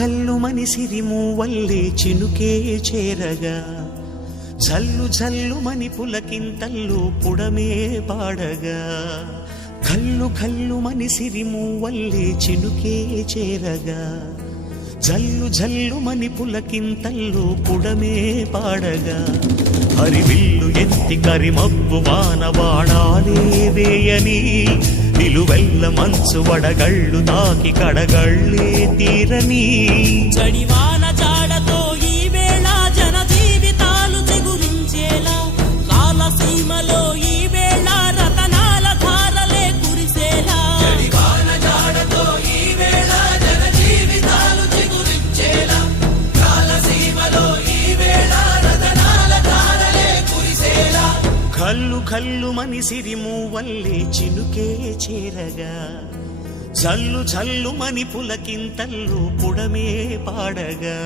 కల్లు మని సిరిమూవల్లే చినుకే చేరగా జల్లు జల్లు మని పులకింతల్లు పుడమే పాడగా కల్లు కల్లు మని సిరిమూవల్లే చినుకే చేరగా జల్లు జల్లు మని పులకింతల్లు పుడమే పాడగా హరివిల్లు ఎత్తి కరిమబ్బు వానవాడాలే వేయని నిలువెల్ల మంచు వడగళ్ళు తాకి కడగళ్ళే తీరని చడివాన జాడతో ఈ వేళ జన జీవితాలు చెగురించేలా రాలసీమలో ఈ వేళ రతనాల ధారలే కురిసేలా చడివాన జాడతో ఈ వేళ జన జీవితాలు చెగురించేలా రాలసీమలో ఈ వేళ రతనాల ధారలే కురిసేలా కల్లు కల్లు మని సిరిమూవల్లే చినుకే చేరగా జల్లు జల్లు మని పులకింతల్లు పుడమే పాడగా